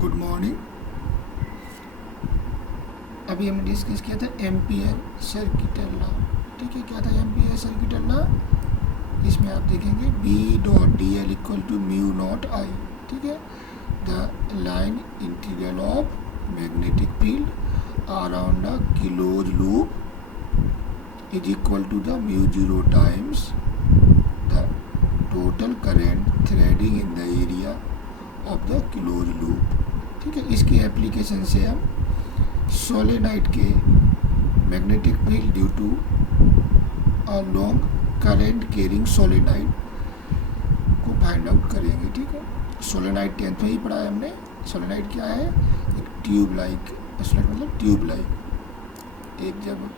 Good morning. अभी हमने discuss किया था एम्पियर सर्किटल लॉ। ठीक है, क्या था एम्पियर सर्किटल लॉ? इसमें आप देखेंगे B dot D L equal to mu not I. ठीक है, the line integral of magnetic field around a close loop is equal to the mu zero times the total current threading in the area of the close loop. ठीक है, इसकी application से हम solenoid के magnetic field due to a long current carrying solenoid को find out करेंगे। ठीक है, सोलेनाइड 10th में ही पढ़ा है हमने। सोलेनाइड क्या है? एक ट्यूब लाइक, सोलेनाइड मतलब ट्यूब लाइक। एक जब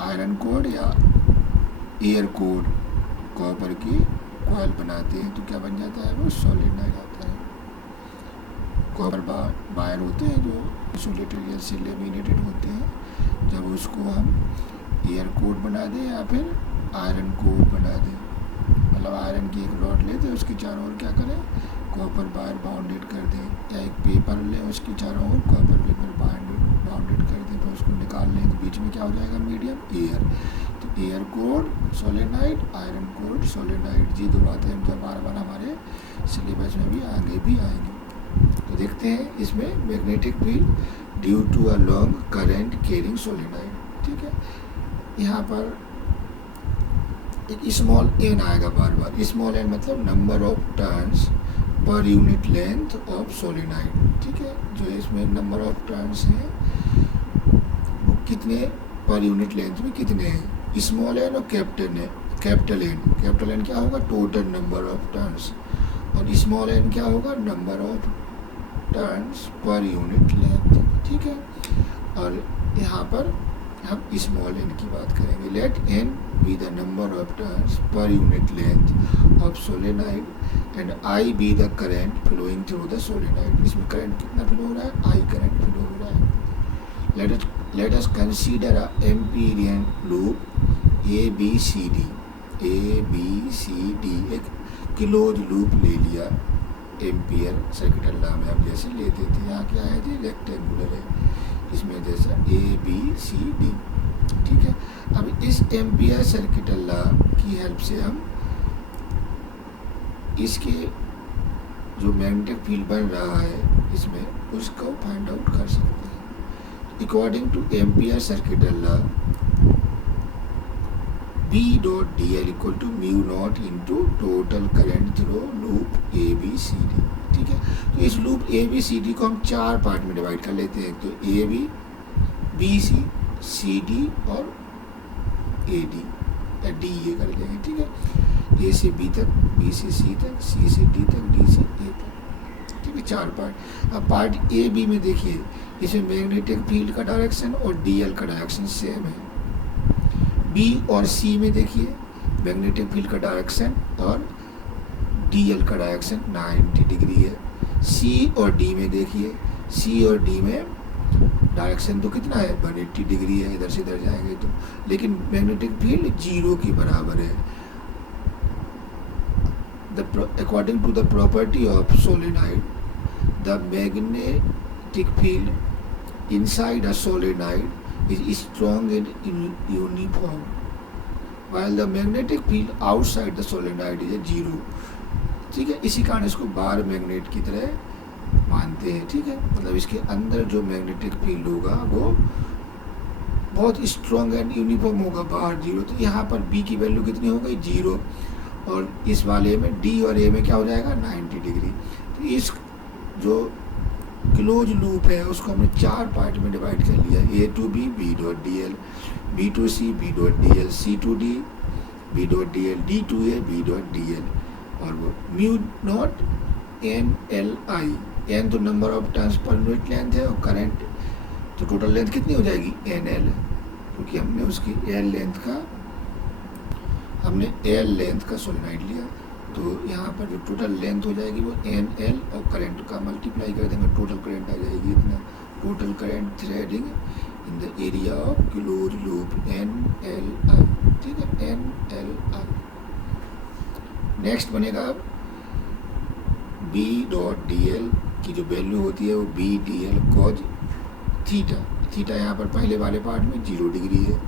आयरन कोड या एयर कोड कॉपर की कॉइल बनाते हैं तो क्या बन जाता है? वो सोलेनाइड आता है। कॉपर वायर होते हैं जो इंसुलेटेड या से लेमिनेटेड होते हैं, जब उसको हम एयर कोड बना दें या फिर आयरन कोड बना दें, मतलब आयरन की एक रॉड लेते हैं, उसके चारों ओर क्या करें? कॉपर वायर बाउंडेड कर दें, या एक पेपर लें, उसके चारों ओर कॉपर पेपर बाउंडेड कर दें, तो उसको निकाल लें तो बीच में क्या हो जाएगा? Medium air. तो air cored solenoid, iron cored solenoid, ये दो बातें हम जब बार बार हमारे सिलेबस में भी आगे भी आएंगे। तो देखते हैं इसमें magnetic field due to a long current carrying solenoid. ठीक है, यहाँ पर एक स्मॉल एन आएगा बार बार। स्मॉल एन मतलब number of turns per unit length of solenoid. ठीक है, जो इसमें नंबर ऑफ टर्न्स हैं वो कितने पर यूनिट लेंथ में कितने हैं? स्मॉल एन और कैपिटल एन। कैपिटल एन क्या होगा? टोटल नंबर ऑफ टर्न्स, और स्मॉल एन क्या होगा? Number of turns per unit length. ठीक है, और यहाँ पर हम स्मॉल एन की बात करेंगे। Let n be the number of turns per unit length of solenoid and I be the current flowing through the solenoid. इसमें करंट कितना फ्लो हो रहा है? आई करंट फ्लो हो रहा है। Let us consider a Amperian loop A B C D. एक close loop ले लिया एम्पियर सर्किटल लॉ में आप जैसे लेते थे। यहाँ क्या है? जी रेक्टेंगुलर है, इसमें जैसा ए बी सी डी। ठीक है, अब इस एम्पियर सर्किटल लॉ की हेल्प से हम इसके जो मैग्नेटिक फील्ड बन रहा है इसमें, उसको फाइंड आउट कर सकते हैं। According to Ampere circuital law B dot D L equal to mu naught into total current through loop A B C D. ठीक है, तो इस loop A B C D को हम 4 पार्ट में डिवाइड कर लेते हैं। तो A B, B C D और ए डी, या डी ये कर लेंगे। ठीक है, ए से बी तक, बी से सी तक, सी से डी तक, डी से ए तक। ठीक है, 4 पार्ट। अब पार्ट ए बी में देखिए, इसमें मैग्नेटिक फील्ड का डायरेक्शन और डी एल का डायरेक्शन सेम है। बी और सी में देखिए मैग्नेटिक फील्ड का डायरेक्शन और डी एल का डायरेक्शन 90 डिग्री है। सी और डी में देखिए, सी और डी में डायरेक्शन तो कितना है? 180 डिग्री है, इधर से इधर जाएंगे तो, लेकिन मैग्नेटिक फील्ड 0 की बराबर है। According to the property of solenoid, the magnetic field inside a solenoid is strong and uniform, while the magnetic field outside the solenoid is 0. ठीक है, इसी कारण इसको बार मैग्नेट की तरह मानते हैं। ठीक है, मतलब इसके अंदर जो मैग्नेटिक फील्ड होगा वो बहुत स्ट्रॉन्ग एंड यूनिफॉर्म होगा, बाहर 0। तो यहाँ पर बी की वैल्यू कितनी हो गई? 0, और इस वाले में डी और ए में क्या हो जाएगा? 90 डिग्री। तो इस जो क्लोज लूप है उसको हमने 4 पार्ट में डिवाइड कर लिया। A to B, B dot D L, B to C, B dot D L, C to D, B dot D L, D to A, B dot D L, और वो mu naught N L I. N तो number of turns per unit length है, और current तो total length कितनी हो जाएगी? N L, क्योंकि हमने उसकी एल लेंथ का सोलेनाइड लिया। तो यहाँ पर जो टोटल लेंथ हो जाएगी वो एन एल, और करंट का मल्टीप्लाई कर देंगे, टोटल करंट आ जाएगी इतना। Total current threading in the area of close loop n L I. ठीक है, एन एल आई। नेक्स्ट बनेगा बी डॉट डी एल की जो वैल्यू होती है वो B D L cos theta. Theta यहाँ पर पहले वाले पार्ट में 0 डिग्री है,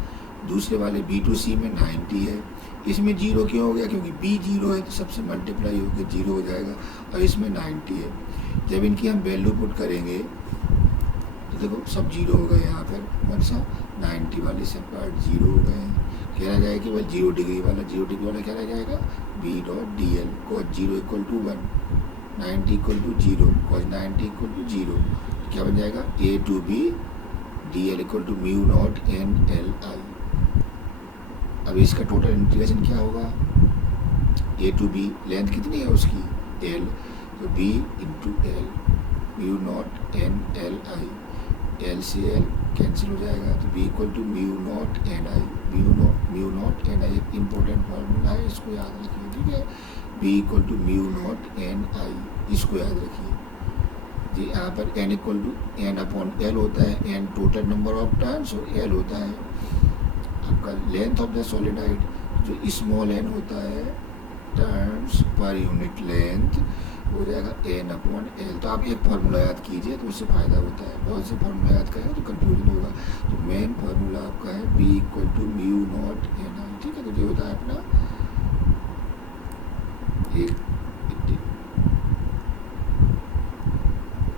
दूसरे वाले B2C में 90 है। इसमें 0 क्यों हो गया? क्योंकि B 0 है तो सबसे मल्टीप्लाई होकर 0 हो जाएगा, और इसमें 90 है। जब इनकी हम वैल्यू पुट करेंगे तो देखो सब 0 हो गए यहाँ पर, कौन सा 90 वाले से पार्ट 0 हो गए हैं। क्या रह जाएगा? केवल 0 डिग्री वाला, 0 डिग्री वाला क्या रह जाएगा? B dot D L cos 0 equal to 1, 90 equal to 0, cos 90 equal to 0। क्या बन जाएगा? A to B D L equal to mu naught N L I. अब इसका टोटल इंटीग्रेशन क्या होगा? ए टू बी लेंथ कितनी है उसकी? एल, तो B into L mu naught N L I, L से एल कैंसिल हो जाएगा, तो B equal to mu naught N I. Mu naught N I एक इम्पोर्टेंट फार्मूला है, इसको याद रखिए, ठीक है। B equal to mu naught N I, इसको याद रखिए जी। यहाँ पर N equal to N upon L होता है, N total number of turns और एल होता है आपका लेंथ ऑफ द सॉलिडाइड। जो स्मॉल एन होता है टर्न्स पर यूनिट लेंथ हो जाएगा एन अपॉन एल। तो आप एक फार्मूला याद कीजिए तो उससे फ़ायदा होता है, बहुत से फार्मूला याद करें तो कंफ्यूजन होगा। तो मेन फार्मूला आपका है B equal to mu naught N I, ठीक है। तो ये होता है अपना एक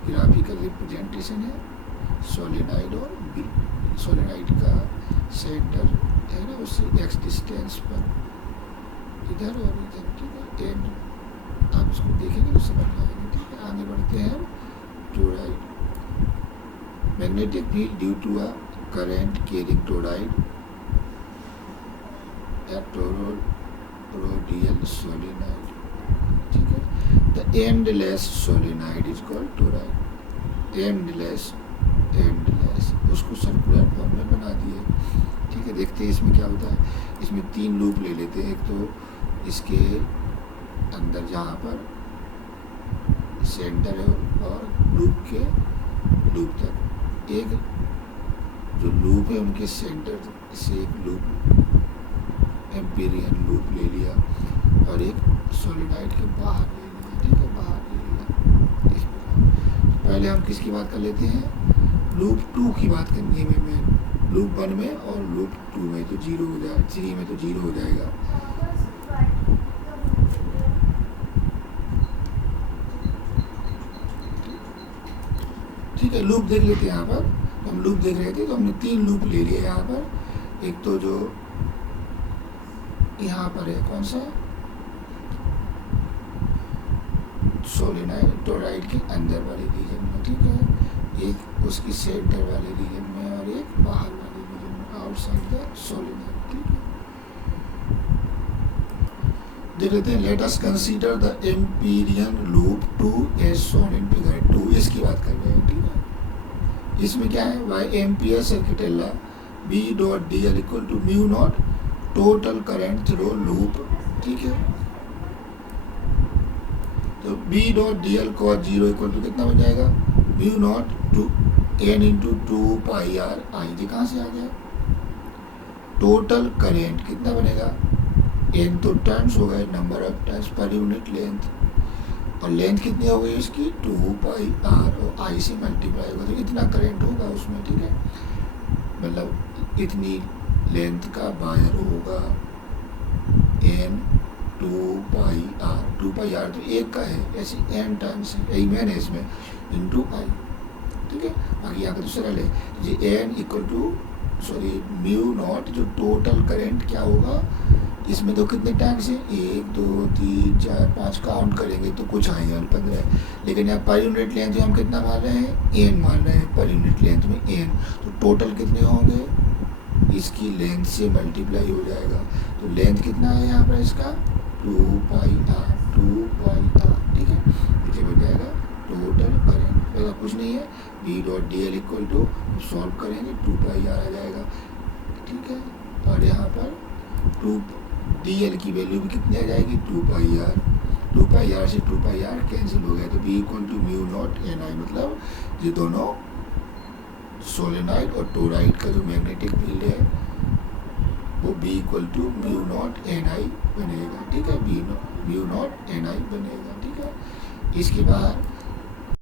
ग्राफिकल रिप्रेजेंटेशन है सोलेनाइड और बी। सोलेनाइड का सेंटर है ना, उससे एक्स डिस्टेंस पर इधर और इधर, ठीक है। एंड आप इसको देखेंगे तो समझ आएंगे, ठीक है। आगे बढ़ते हैं। Toroid, magnetic field due to a current carrying toroid at toroidal solenoid, ठीक है। The endless solenoid is called toroid. Endless उसको सर्कुलर फॉर्म में बना दिए, ठीक है। देखते हैं इसमें क्या होता है। इसमें 3 लूप ले लेते हैं। एक तो इसके अंदर जहाँ पर सेंटर है और लूप के लूप तक, एक जो लूप है उनके सेंटर से एक लूप एम्पीरियन लूप ले लिया, और एक सोलिडाइड के बाहर ले लिया, ठीक है, बाहर ले लिया। इस प्रकार पहले हम किसकी बात कर लेते हैं? लूप 2 की बात करनी है मैं। लूप 1 में और लूप 2 में तो 0 हो जाएगा, 3 में तो 0 हो जाएगा। ठीक है, लूप देख लेते हैं। यहाँ पर हम लूप देख रहे थे तो हमने 3 लूप ले लिए यहाँ पर। एक तो जो यहाँ पर है कौन सा, सोलेनाइड टोराइड के अंदर वाले रीजन में, ठीक है। एक उसकी सेंटर वाले रीजन में और एक बाहर वाले रीजन में, आउटसाइड द सोलेनाइड, ठीक है। देख लेते हैं। Let us consider the Amperian loop 2 as shown in figure 2। इसकी बात कर रहे हैं, ठीक है। इसमें क्या है? वाई Ampere circuital B dot D L equal to mu naught total current through loop, ठीक है। तो B dot D L cos 0 equal to कितना बन जाएगा? Mu naught two N into 2 pi R I. जी कहाँ से आ गया? टोटल करेंट कितना बनेगा? एन तो टर्न्स हो गए, number of turns per unit length, और लेंथ कितनी हो गई इसकी? 2 पाई आर, और आई से मल्टीप्लाई होगा तो इतना करंट होगा उसमें, ठीक है। मतलब इतनी लेंथ का वायर होगा n 2 pi r. 2 pi r तो एक का है, ऐसे एन टर्न्स है, यही मैन है इसमें, इंटू आई, ठीक है। बाकी यहाँ का दूसरा ले जी N equal to mu naught, जो टोटल करंट क्या होगा इसमें तो कितने टर्न्स हैं? 1 2 3 4 5 काउंट करेंगे तो कुछ आएंगे 15, लेकिन यहाँ पर यूनिट लेंथ जो हम कितना मान रहे हैं? एन मान रहे हैं, पर यूनिट लेंथ में एन, तो टोटल कितने होंगे? इसकी लेंथ से मल्टीप्लाई हो जाएगा। तो लेंथ कितना है यहाँ पर इसका? 2 पाई आर, 2 पाई आर, ठीक है। नीचे बन जाएगा टोटल करंट, वैसा कुछ नहीं है। B dot D L equal to solve करेंगे 2 पाई आर आ जाएगा, ठीक है। और यहाँ पर 2 डी एल की वैल्यू भी कितनी आ जाएगी? 2 पाई आर। 2 पाई आर से 2 पाई आर कैंसिल हो गया, तो B equal to mu naught N I. मतलब ये दोनों सोलेनाइड और टोराइड का जो मैग्नेटिक फील्ड है वो B equal to mu naught N I बनेगा, ठीक है। म्यू नॉट एन आई बनेगा, ठीक है। इसके बाद